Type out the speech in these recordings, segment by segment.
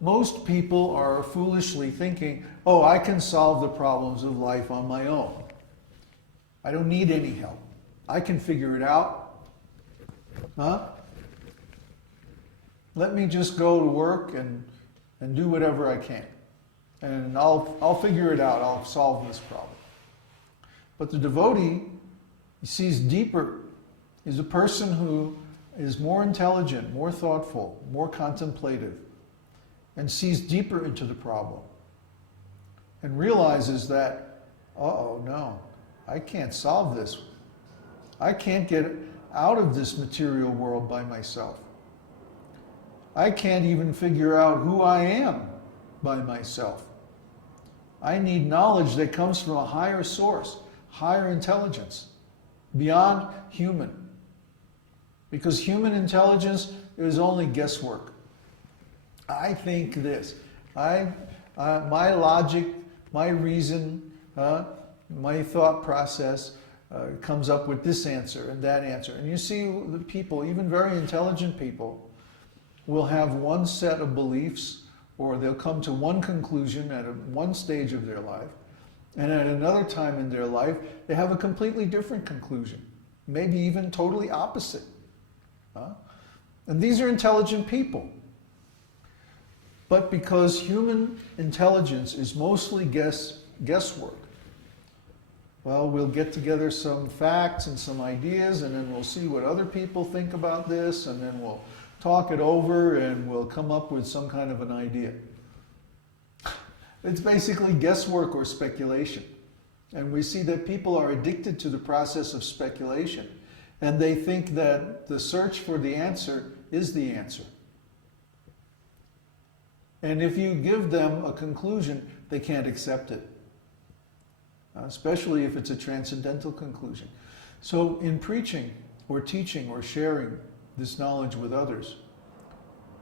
Most people are foolishly thinking, oh, I can solve the problems of life on my own. I don't need any help. I can figure it out. Huh? Let me just go to work and do whatever I can. And I'll figure it out. I'll solve this problem. But the devotee, he sees deeper. He's a person who is more intelligent, more thoughtful, more contemplative, and sees deeper into the problem. And realizes that, uh-oh, no, I can't solve this. I can't get out of this material world by myself. I can't even figure out who I am by myself. I need knowledge that comes from a higher source, higher intelligence, beyond human. Because human intelligence is only guesswork. I think this. My logic, my reason, my thought process comes up with this answer and that answer. And you see the people, even very intelligent people, will have one set of beliefs, or they'll come to one conclusion at one stage of their life, and at another time in their life, they have a completely different conclusion, maybe even totally opposite. And these are intelligent people. But because human intelligence is mostly guesswork, well, we'll get together some facts and some ideas, and then we'll see what other people think about this, and then we'll talk it over, and we'll come up with some kind of an idea. It's basically guesswork or speculation. And we see that people are addicted to the process of speculation, and they think that the search for the answer is the answer. And if you give them a conclusion, they can't accept it, especially if it's a transcendental conclusion. So in preaching or teaching or sharing this knowledge with others,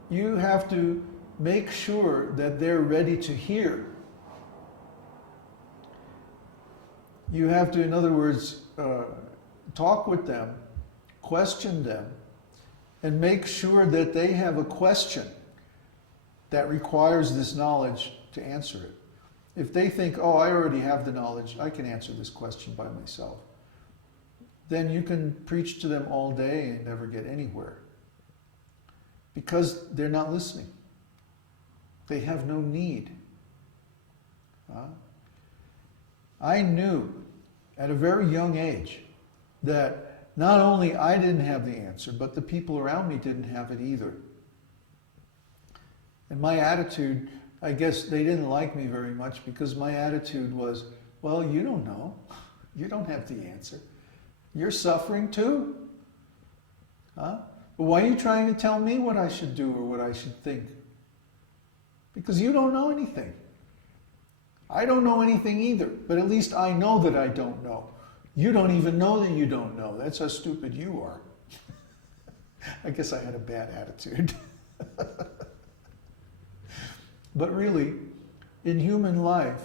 you have to make sure that they're ready to hear. You have to, in other words, talk with them, question them, and make sure that they have a question that requires this knowledge to answer it. If they think, oh, I already have the knowledge, I can answer this question by myself, then you can preach to them all day and never get anywhere. Because they're not listening. They have no need. I knew at a very young age that not only I didn't have the answer, but the people around me didn't have it either. And my attitude, I guess they didn't like me very much because my attitude was, well, you don't know. You don't have the answer. You're suffering too. But why are you trying to tell me what I should do or what I should think? Because you don't know anything. I don't know anything either, but at least I know that I don't know. You don't even know that you don't know. That's how stupid you are. I guess I had a bad attitude. But really, in human life,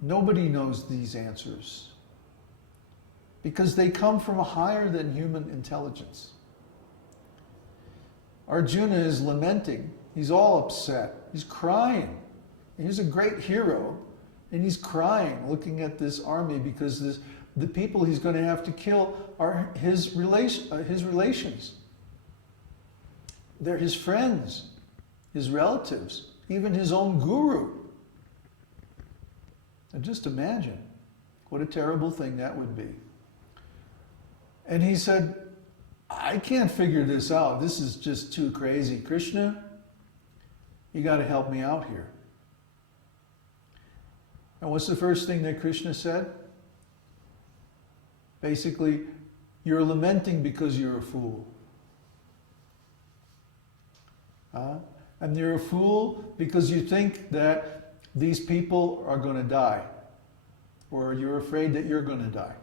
nobody knows these answers because they come from a higher than human intelligence. Arjuna is lamenting. He's all upset. He's crying. He's a great hero, and he's crying, looking at this army because the people he's going to have to kill are his relations. They're his friends, his relatives, even his own guru. And just imagine what a terrible thing that would be. And he said, I can't figure this out. This is just too crazy. Krishna, you got to help me out here. And what's the first thing that Krishna said? Basically, you're lamenting because you're a fool. And you're a fool because you think that these people are going to die. Or you're afraid that you're going to die.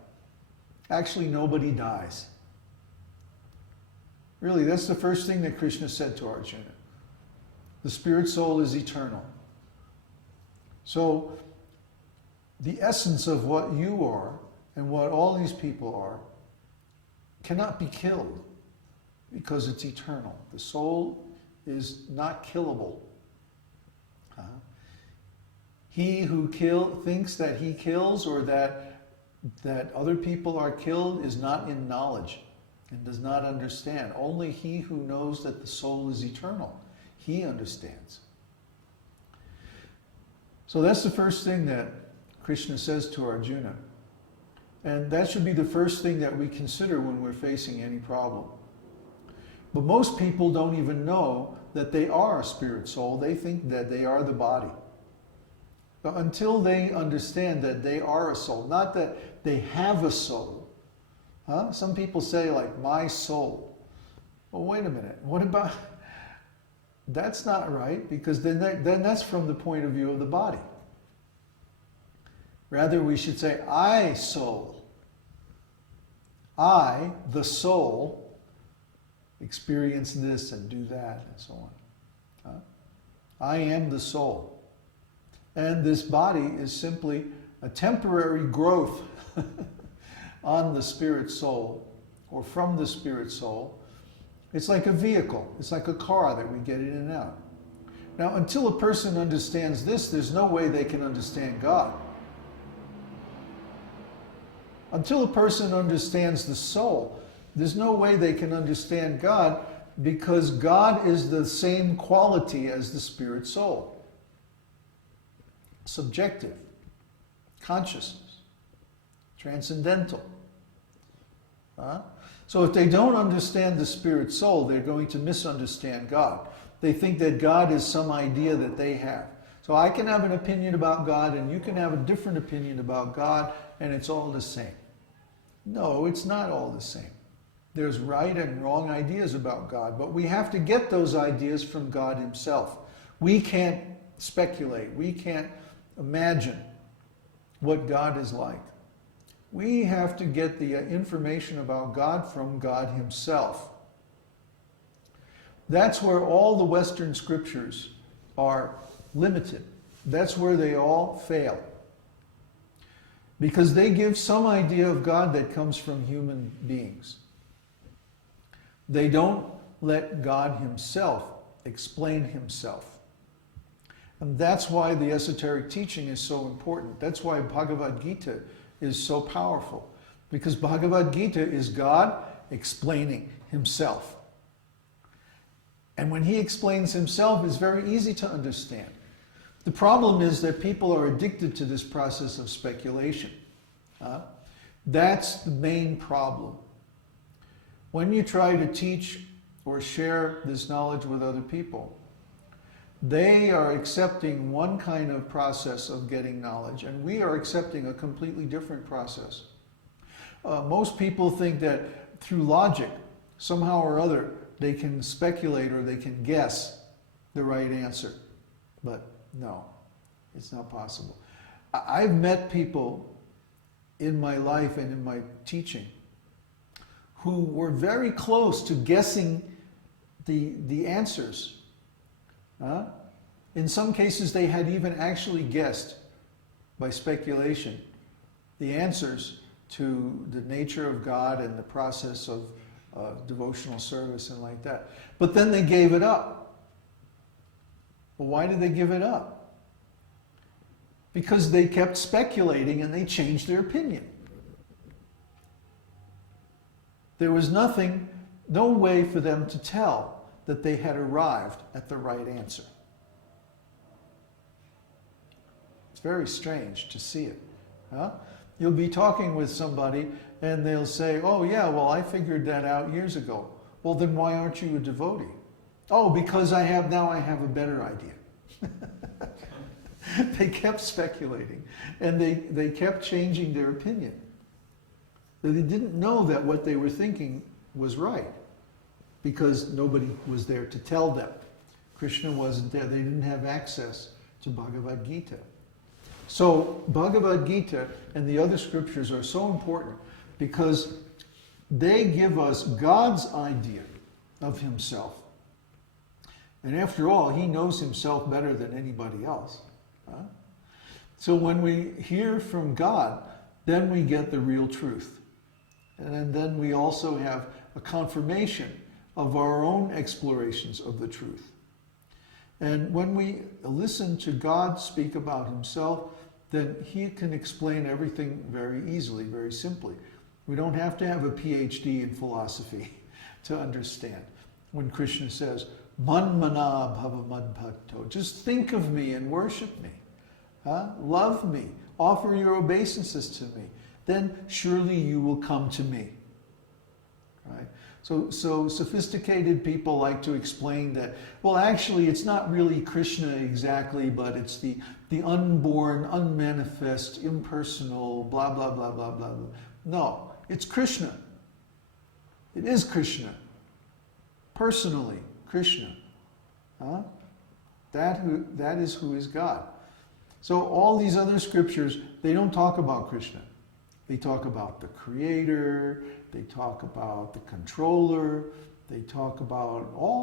Actually, nobody dies. Really, that's the first thing that Krishna said to Arjuna. The spirit soul is eternal. So, the essence of what you are and what all these people are cannot be killed because it's eternal. The soul is not killable. He who thinks that he kills or that other people are killed is not in knowledge and does not understand. Only he who knows that the soul is eternal, he understands. So that's the first thing that Krishna says to Arjuna. And that should be the first thing that we consider when we're facing any problem. But most people don't even know that they are a spirit soul. They think that they are the body. But until they understand that they are a soul, not that they have a soul. Some people say, like, my soul. Well, wait a minute. What about... That's not right, because then that's from the point of view of the body. Rather, we should say, I, soul. I, the soul, experience this and do that and so on. I am the soul. And this body is simply a temporary growth on the spirit soul, or from the spirit soul. It's like a vehicle. It's like a car that we get in and out. Now, until a person understands this, there's no way they can understand God. Until a person understands the soul, there's no way they can understand God, because God is the same quality as the spirit soul. Subjective, consciousness, transcendental. So if they don't understand the spirit soul, they're going to misunderstand God. They think that God is some idea that they have. So I can have an opinion about God and you can have a different opinion about God, and it's all the same. No, it's not all the same. There's right and wrong ideas about God, but we have to get those ideas from God himself. We can't speculate. We can't imagine what God is like. We have to get the information about God from God himself. That's where all the Western scriptures are limited. That's where they all fail. Because they give some idea of God that comes from human beings. They don't let God himself explain himself. And that's why the esoteric teaching is so important. That's why Bhagavad Gita is so powerful. Because Bhagavad Gita is God explaining himself. And when he explains himself, it's very easy to understand. The problem is that people are addicted to this process of speculation. That's the main problem. When you try to teach or share this knowledge with other people, they are accepting one kind of process of getting knowledge, and we are accepting a completely different process. Most people think that through logic, somehow or other, they can speculate or they can guess the right answer. But no, it's not possible. I've met people in my life and in my teaching who were very close to guessing the answers. In some cases, they had even actually guessed by speculation the answers to the nature of God and the process of devotional service and like that. But then they gave it up. Well, why did they give it up? Because they kept speculating and they changed their opinion. There was no way for them to tell that they had arrived at the right answer. It's very strange to see it. You'll be talking with somebody and they'll say, oh yeah, well I figured that out years ago. Well then why aren't you a devotee? Oh, because now I have a better idea. They kept speculating and they kept changing their opinion. They didn't know that what they were thinking was right, because nobody was there to tell them. Krishna wasn't there. They didn't have access to Bhagavad Gita. So Bhagavad Gita and the other scriptures are so important because they give us God's idea of himself. And after all, he knows himself better than anybody else. So when we hear from God, then we get the real truth. And then we also have a confirmation of our own explorations of the truth. And when we listen to God speak about himself, then he can explain everything very easily, very simply. We don't have to have a PhD in philosophy to understand. When Krishna says, Man mana bhava madbhakto, just think of me and worship me. Love me, offer your obeisances to me, then surely you will come to me. Right? So sophisticated people like to explain that, well, actually, it's not really Krishna exactly, but it's the unborn, unmanifest, impersonal, blah, blah, blah, blah, blah, blah. No, it's Krishna. It is Krishna. Personally, Krishna. That is who is God. So all these other scriptures, they don't talk about Krishna. They talk about the creator, they talk about the controller, they talk about all